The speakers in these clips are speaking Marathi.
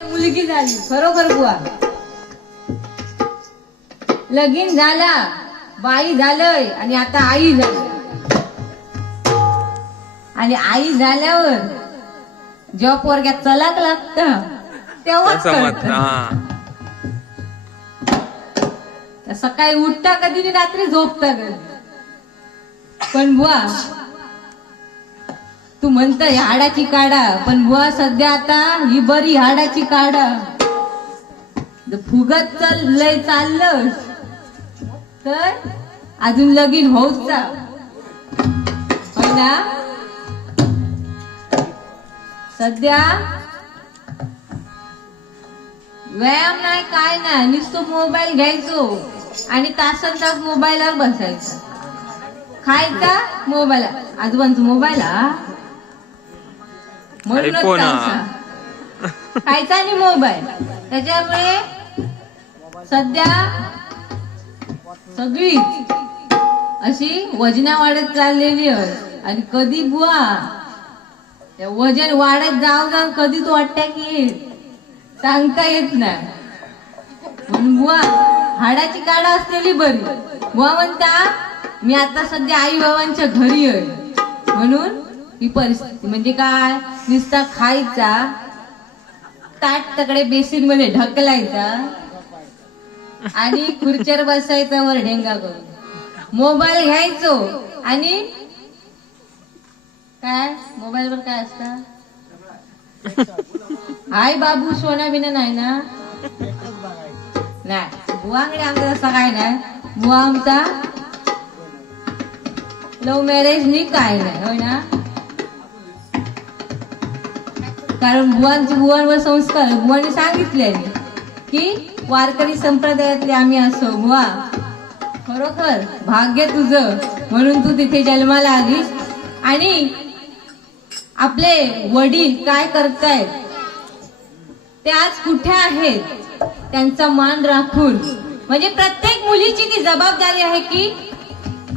मुलगी झाली खरोखर बुवा. लगीन झाला, बाई झालंय आणि आता आई झाली. आणि आई झाल्यावर जेव्हा पोरग्यात चलाक लागत तेव्हाच कळतं. सकाळी उठता कधी आणि रात्री झोपता कधी. पण बुवा तू म्हणत हाडाची काढा, पण बुवा सध्या आता ही बरी हाडाची काढा. फुगत लय चाललं तर अजून लगीन होऊचा होय ना. सध्या व्यायाम नाही काय नाही, नुसतो मोबाईल घ्यायचो आणि तासन तास मोबाईलवर बसायचं. खायचा मोबाईल, आजोबांचा मोबाईल म्हणूनच खायचा आणि मोबाईल. त्याच्यामुळे सध्या सगळी अशी वजना वाढत चाललेली आहे. आणि कधी बुवा वजन वाढत जाऊ जाऊन कधीच वाटत की सांगता येत नाही. म्हणून बुवा हाडाची काढा असलेली बरी. बुवा म्हणता मी आता सध्या आई बाबांच्या घरी आहे म्हणून ही परिस्थिती. म्हणजे काय, नुसता खायचा, ताट तकडे बेसिन मध्ये ढकलायचा आणि खुर्चीवर बसायचा वर ढेंगा करून. मोबाईल घ्यायचो आणि काय मोबाईलवर काय असतं, आई बाबू सोना बिना नाही ना. नाही बुवाकडे आमचा तसा काय नाही. बुवा आमचा लव्ह मॅरेज नी काय नाही होय ना. कारण बुवांवर संस्कार बुवांनी सांगितले की वारकरी संप्रदायातले आम्ही असो. बुवा खरोखर भाग्य तुझं म्हणून तू तिथे जन्माला आलीस. आणि आपले वडील काय करतायत ते आज कुठे आहेत त्यांचा मान राखून, म्हणजे प्रत्येक मुलीची ती जबाबदारी आहे की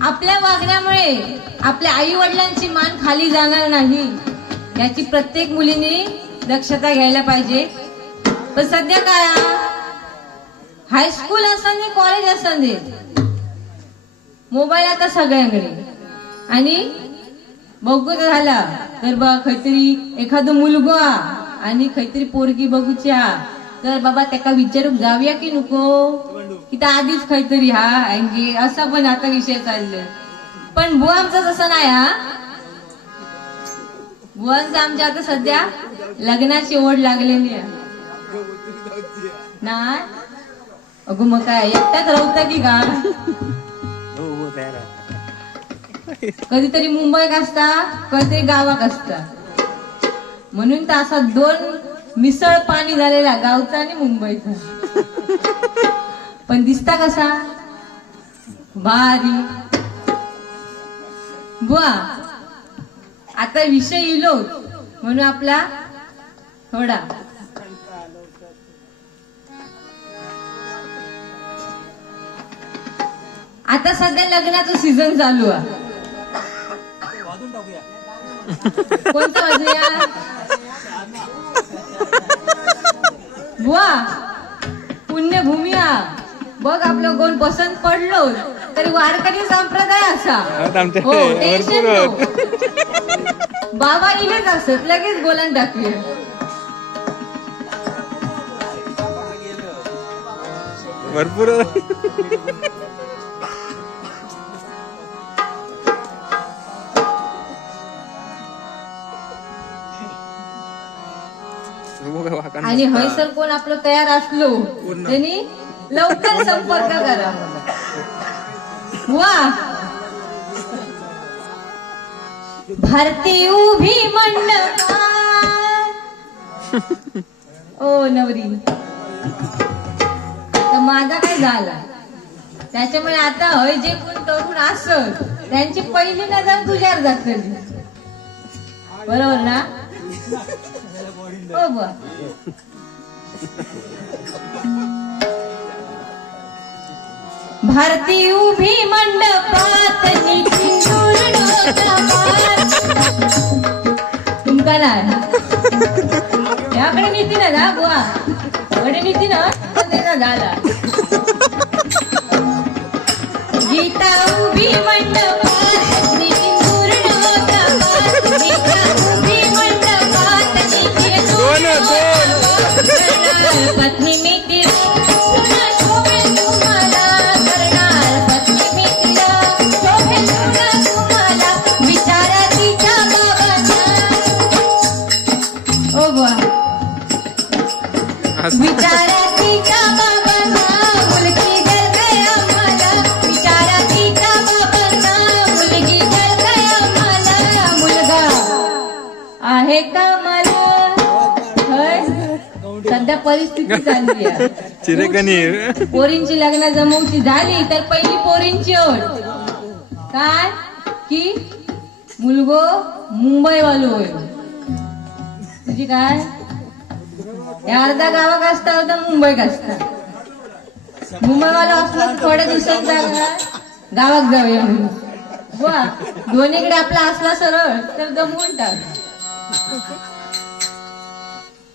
आपल्या वागण्यामुळे आपल्या आई वडिलांची मान खाली जाणार नाही याची प्रत्येक मुलीने दक्षता घ्यायला पाहिजे. पण सध्या काय हायस्कूल असं कॉलेज असं मोबाईल आता सगळ्यांकडे. आणि बघू झाला तर बा काहीतरी एखादं मुलगा आणि काहीतरी पोरगी बघूच्या तर बाबा त्याका विचारूक जाऊया की नको की त्या आधीच काहीतरी अंगे असा पण आता विषय चालले. पण बुवा आमचं तसं नाही. बुवांचं आमच्या आता सध्या लग्नाची ओढ लागलेली आहे ना. अगो मग काय एकटाच राहता की का, कधीतरी मुंबईत असता कधीतरी गावात असता. म्हणून तर असा दोन मिसळ पाणी झालेला गावचा आणि मुंबईचा. पण दिसता कसा भारी. बुवा आता विषय इलो म्हणून आपला थोडा आता सध्या लग्नाचं सीझन चालू आहे. कोणतं वाजूया बुवा, पुण्यभूमी बघ. आपलं कोण पसंत पडलो तरी वारकरी संप्रदाय असा हो, टेन्शन नको. बाबा इलेच असत लगेच बोलायला टाकूया. भरपूर आणि हयसर कोण आपलं तयार असलो त्यांनी लवकर संपर्क करा. वा भारती उभी मंडपा ओ नवरी. तर माझा काय झाला त्याच्यामुळे आता हय जे कोण तरुण असत त्यांची पहिली नजर तुझ्यावर जातली. बरोबर ना. भारती उभी मंडपात तुमका नाही बुवाकडे नीती ना जा बुवा कडे नीती ना झाला गीता उभी मंडपात नितीन पूर्ण होता पात. गीता उभी मंडपात नितीन पूर्ण होता पात. पत्नी मी तिला पुन्हा शोभेल तुम्हाला करणार. पत्नी मी तिला शोभेल पुन्हा तुम्हाला विचारा तिच्या बाबांना. ओ बुवा विचारा तिच्या बाबांना मुलगी गरगय आम्हाला. विचारा तिच्या बाबांना मुलगी गरगय आम्हाला. मुलगा आहे का मला. होय सध्या परिस्थिती चालली आहे. चिरेकणी पोरींची लग्न जमवची झाली तर पहिली पोरींची ओढ काय की मुलगो मुंबईवालो होय. तुझी काय या अर्धा गावाक असता होता मुंबईक असता. मुंबईवाला असला तर थोड्या दिवसांचा गावात जाऊया म्हणून बुवा दोन्हीकडे आपला असला सरळ तर जमवून टाक.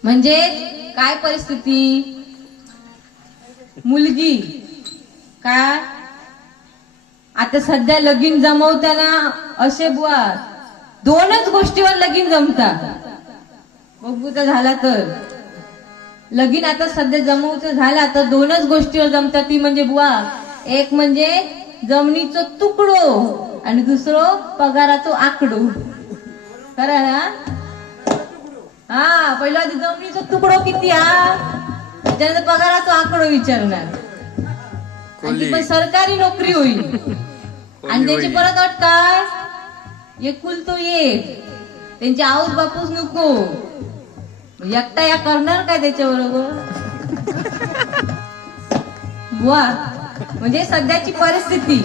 म्हणजे काय परिस्थिती मुलगी काय आता सध्या लगीन जमवताना असे बुवा दोनच गोष्टीवर लगीन जमतात. बघूचा झाला तर लगीन आता सध्या जमवचं झाला तर दोनच गोष्टीवर जमतात. ती म्हणजे बुवा एक म्हणजे जमिनीचो तुकडो आणि दुसरं पगाराचो आकडो. खरं ना हा पहिला आधी जमिनीचा तुकडो किती त्याच्यानंतर पगाराचो आकडो विचारणार. आणि ती पण सरकारी नोकरी होईल. आणि त्याची परत अट काय एकुलतो एक त्यांचे आऊस बापूस नको. एकटा या करणार काय त्याच्या बरोबर बुवा. म्हणजे सध्याची परिस्थिती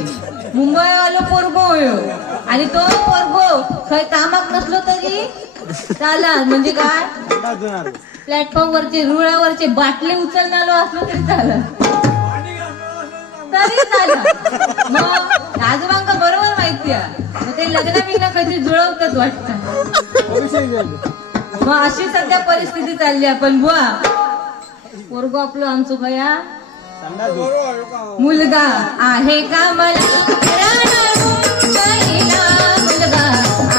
मुंबईवालो पोरगो होयो आणि तो पोरगो खय कामाक नसलो तरी चाला. म्हणजे काय प्लॅटफॉर्म वरचे रुळावरचे बाटले उचलणारो असलो तरी चालत तरी चालत. मग आजोबांका बरोबर माहिती आहे. मग ते लग्न बिग्न कधी जुळवतात वाटतं. मग अशी सध्या परिस्थिती चालली आहे. पण बुवा पोरगो आपलं आमचं भया मुलगा आहे का मला राणा मुंबईला. मुलगा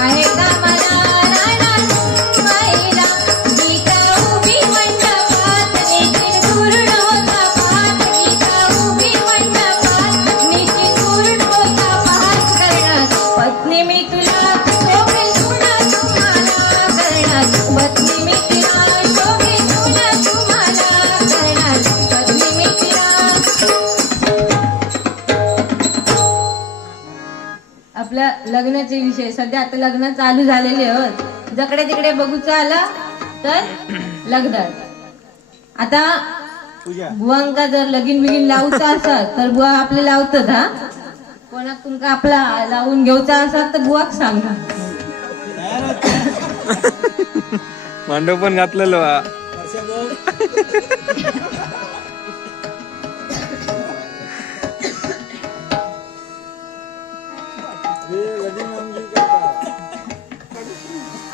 आहे का मला राणा मुंबईला. गीता उभी मंडपात नितीन पूर्ण होता पात. गीता उभी मंडपात नितीन पूर्ण होता पात करणार. पत्नी मी तुला शोभेल पुन्हा तुम्हाला करणार. पत्नी मी तिला शोभेल पुन्हा तुम्हाला करणार. पत्नी मी तिला आपल्या लग्नाचे विषय सध्या आता लग्न चालू झालेले आहेत. जकडे तिकडे बघूचा आला तर लग्नात. आता बुवांका जर लगीन बिगीन लावचा असत तर बुवा आपले लावतात. हा कोणाक तुमका आपला लावून घेऊचा असत तर बुवाक सांगा. मांडव पण घातलेलो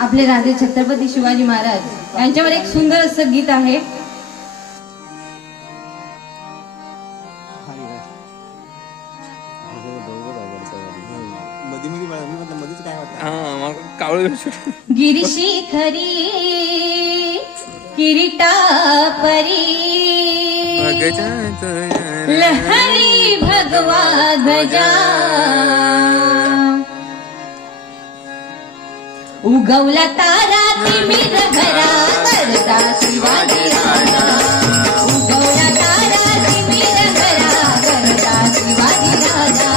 आपले राजे छत्रपती शिवाजी महाराज यांच्यावर एक सुंदर असं गीत आहे. गिरीशी खरी किरीटा परी लहरी भगवा ध्वजा. उगवला तारा तिमिर घरा करता शिवाजी राजा. उगवला तारा तिमिर घरा करता शिवाजी राजा.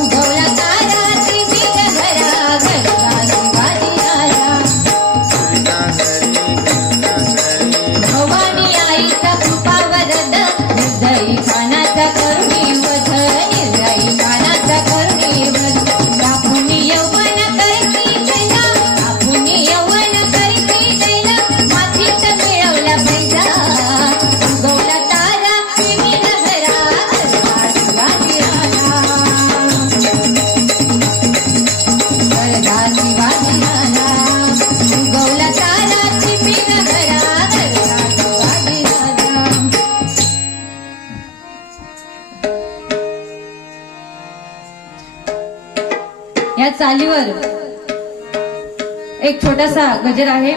उगवला तारा तिमिर घरा करता शिवाजी राजा. भवानी आईचा कृपा वरद निर्दयी खानाचा करुणी वध. निर्दयी खानाचा करुणी वध. दाखवून यौवन करती दैना. दाखवून यौवन करती दैना. मातीत मिळवला या चालीवर एक छोटासा गजर आहे.